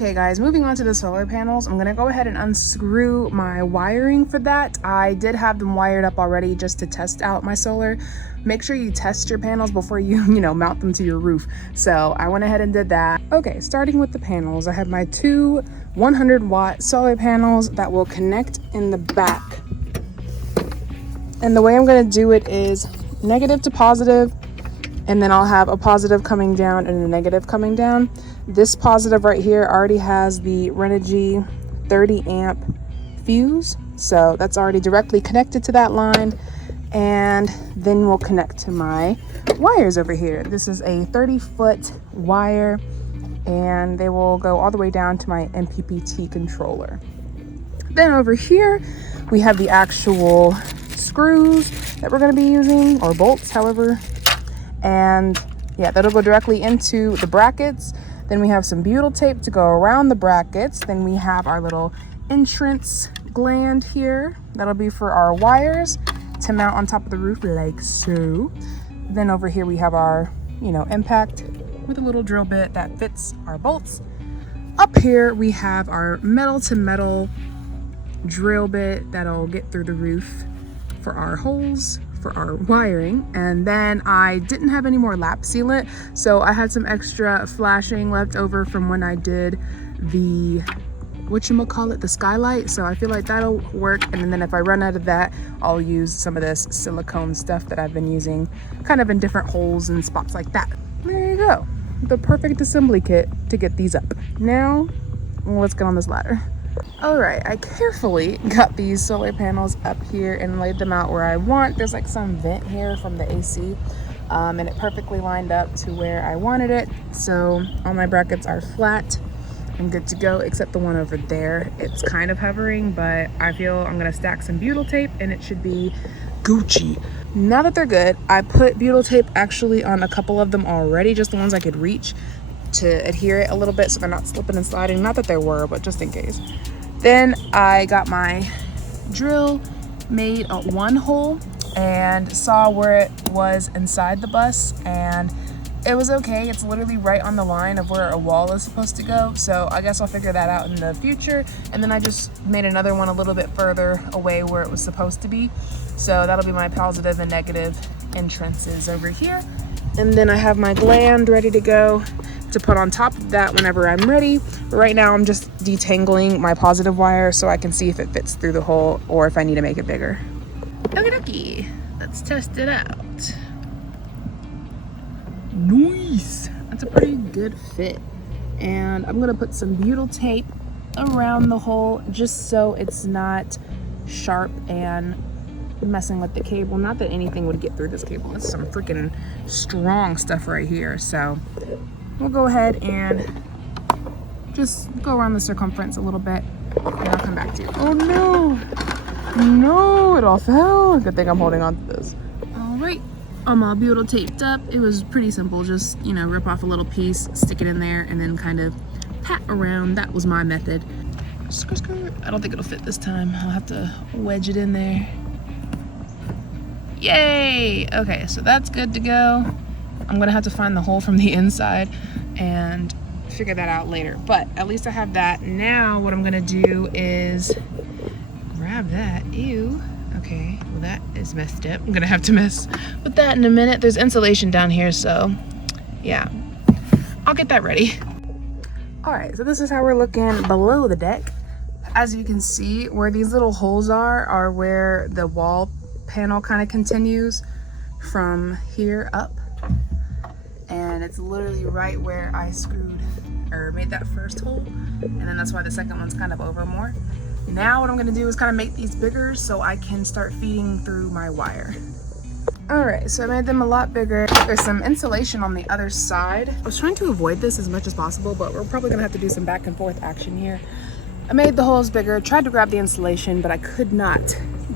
Okay guys, moving on to the solar panels, I'm gonna go ahead and unscrew my wiring for that. I did have them wired up already just to test out my solar. Make sure you test your panels before you mount them to your roof. So I went ahead and did that. Okay, starting with the panels, I have my two 100-watt solar panels that will connect in the back. And the way I'm gonna do it is negative to positive, and then I'll have a positive coming down and a negative coming down. This positive right here already has the Renogy 30 amp fuse, so that's already directly connected to that line. And then we'll connect to my wires over here. This is a 30-foot wire, and they will go all the way down to my MPPT controller. Then over here, we have the actual screws that we're gonna be using, or bolts, however. And yeah, that'll go directly into the brackets. Then we have some butyl tape to go around the brackets. Then we have our little entrance gland here. That'll be for our wires to mount on top of the roof like so. Then over here we have our, impact with a little drill bit that fits our bolts. Up here we have our metal to metal drill bit that'll get through the roof for our holes for our wiring. And then I didn't have any more lap sealant, so I had some extra flashing left over from when I did the the skylight, so I feel like that'll work. And then if I run out of that, I'll use some of this silicone stuff that I've been using kind of in different holes and spots like that. There you go, the perfect assembly kit to get these up. Now let's get on this ladder. All right, I carefully got these solar panels up here and laid them out where I want. There's like some vent here from the AC, and it perfectly lined up to where I wanted it. So all my brackets are flat and good to go, except the one over there. It's kind of hovering, but I feel I'm gonna stack some butyl tape and it should be Gucci. Now that they're good, I put butyl tape actually on a couple of them already, just the ones I could reach, to adhere it a little bit so they're not slipping and sliding. Not that they were, but just in case. Then I got my drill, made a one hole, and saw where it was inside the bus, and it was okay. It's literally right on the line of where a wall is supposed to go, so I guess I'll figure that out in the future. And then I just made another one a little bit further away where it was supposed to be, so that'll be my positive and negative entrances over here. And then I have my gland ready to go to put on top of that whenever I'm ready. But right now I'm just detangling my positive wire so I can see if it fits through the hole or if I need to make it bigger. Okie dokie, let's test it out. Nice, that's a pretty good fit. And I'm gonna put some butyl tape around the hole just so it's not sharp and messing with the cable. Not that anything would get through this cable. It's some freaking strong stuff right here. So we'll go ahead and just go around the circumference a little bit and I'll come back to you. Oh no, it all fell. Good thing I'm holding on to this. All right, I'm all butyl taped up. It was pretty simple. Just, rip off a little piece, stick it in there, and then kind of pat around. That was my method. I don't think it'll fit this time. I'll have to wedge it in there. Yay! Okay, so that's good to go. I'm gonna have to find the hole from the inside and figure that out later, but at least I have that. Now what I'm gonna do is grab that. Ew. Okay, well that is messed up. I'm gonna have to mess with that in a minute. There's insulation down here, so yeah, I'll get that ready. All right, so this is how we're looking below the deck. As you can see, where these little holes are where the wall panel kind of continues from here up, and it's literally right where I screwed or made that first hole, and then that's why the second one's kind of over more. Now what I'm gonna do is kind of make these bigger so I can start feeding through my wire. All right, so I made them a lot bigger. There's some insulation on the other side. I was trying to avoid this as much as possible, but we're probably gonna have to do some back and forth action here. I made the holes bigger, tried to grab the insulation, but I could not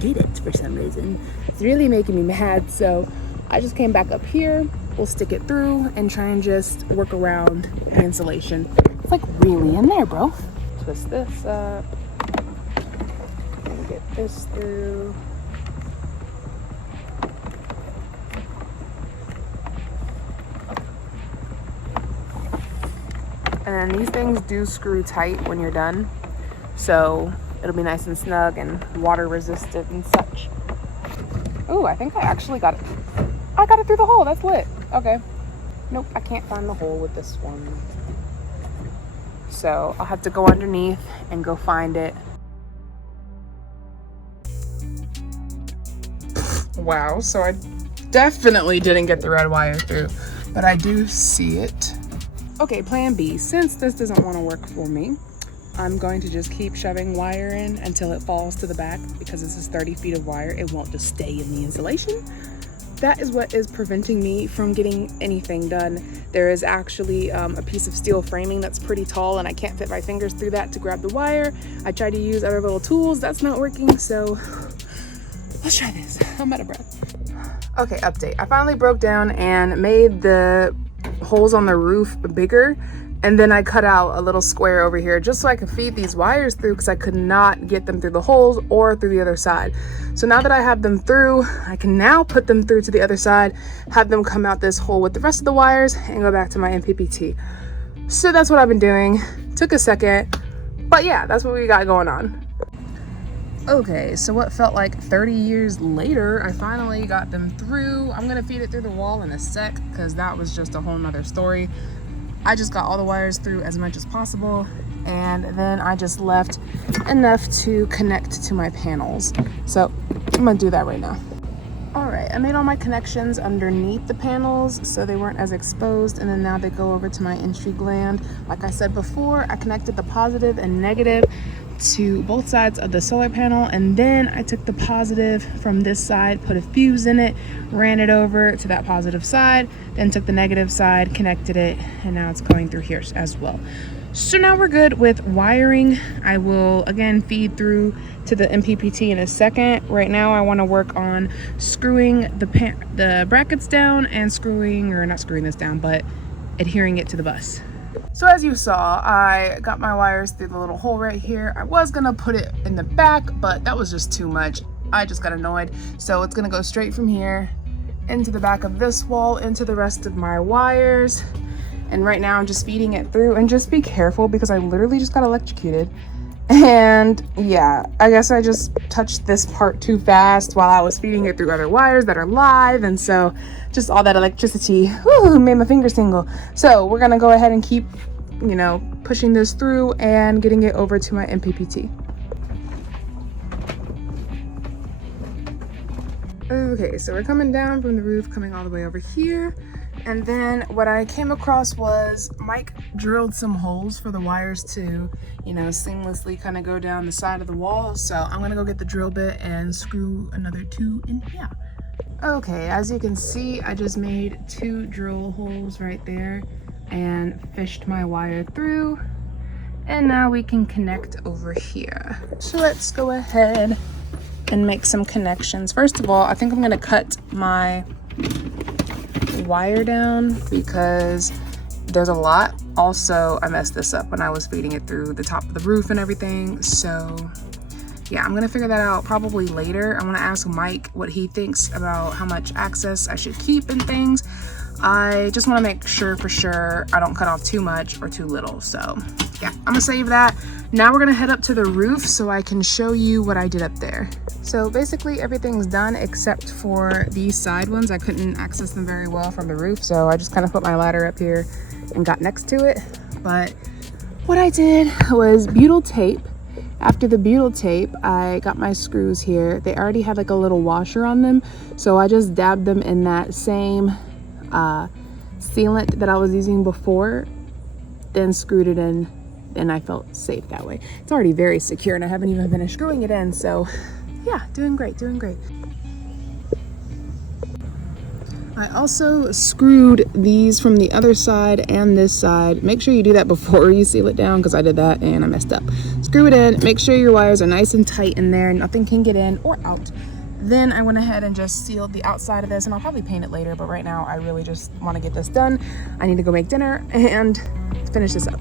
get it for some reason. It's really making me mad, so I just came back up here. We'll stick it through and try and just work around the insulation. It's like really in there, bro. Twist this up and get this through. And then these things do screw tight when you're done, so it'll be nice and snug and water resistant and such. Oh, I think I actually got it. I got it through the hole. That's lit. Okay. Nope, I can't find the hole with this one. So I'll have to go underneath and go find it. Wow, so I definitely didn't get the red wire through, but I do see it. Okay, plan B. Since this doesn't want to work for me, I'm going to just keep shoving wire in until it falls to the back, because this is 30 feet of wire. It won't just stay in the insulation. That is what is preventing me from getting anything done. There is actually a piece of steel framing that's pretty tall, and I can't fit my fingers through that to grab the wire. I tried to use other little tools. That's not working, so let's try this. I'm out of breath. Okay, update. I finally broke down and made the holes on the roof bigger, and then I cut out a little square over here just so I could feed these wires through, because I could not get them through the holes or through the other side. So now that I have them through, I can now put them through to the other side, have them come out this hole with the rest of the wires, and go back to my MPPT. So that's what I've been doing. Took a second, but yeah, that's what we got going on. Okay, so what felt like 30 years later, I finally got them through. I'm gonna feed it through the wall in a sec, because that was just a whole nother story. I just got all the wires through as much as possible, and then I just left enough to connect to my panels. So I'm gonna do that right now. All right, I made all my connections underneath the panels so they weren't as exposed, and then now they go over to my entry gland. Like I said before, I connected the positive and negative to both sides of the solar panel, and then I took the positive from this side, put a fuse in it, ran it over to that positive side, then took the negative side, connected it, and now it's going through here as well. So now we're good with wiring. I will again feed through to the MPPT in a second. Right now I want to work on screwing the brackets down and screwing, or not screwing this down, but adhering it to the bus. So as you saw, I got my wires through the little hole right here. I was gonna put it in the back, but that was just too much. I just got annoyed. So it's gonna go straight from here into the back of this wall, into the rest of my wires. And right now I'm just feeding it through, and just be careful because I literally just got electrocuted. And yeah, I guess I just touched this part too fast while I was feeding it through other wires that are live, and so just all that electricity made my fingers tingle. So we're gonna go ahead and keep, you know, pushing this through and getting it over to my MPPT. Okay, so we're coming down from the roof, coming all the way over here. And then what I came across was Mike drilled some holes for the wires to, you know, seamlessly kind of go down the side of the wall. So I'm gonna go get the drill bit and screw another 2 in here. Okay, as you can see, I just made 2 drill holes right there and fished my wire through. And now we can connect over here. So let's go ahead and make some connections. First of all, I think I'm gonna cut my wire down because there's a lot. Also, I messed this up when I was feeding it through the top of the roof and everything. So yeah, I'm gonna figure that out probably later. I wanna ask Mike what he thinks about how much access I should keep and things. I just wanna make sure for sure I don't cut off too much or too little. So yeah, I'm gonna save that. Now we're gonna head up to the roof so I can show you what I did up there. So basically everything's done except for these side ones. I couldn't access them very well from the roof, so I just kind of put my ladder up here and got next to it. But what I did was butyl tape. After the butyl tape, I got my screws here. They already had like a little washer on them, so I just dabbed them in that same sealant that I was using before, then screwed it in, and I felt safe that way. It's already very secure and I haven't even finished screwing it in, so yeah, doing great, doing great. I also screwed these from the other side and this side. Make sure you do that before you seal it down, because I did that and I messed up. Screw it in, make sure your wires are nice and tight in there, nothing can get in or out. Then I went ahead and just sealed the outside of this, and I'll probably paint it later, but right now I really just want to get this done. I need to go make dinner and finish this up.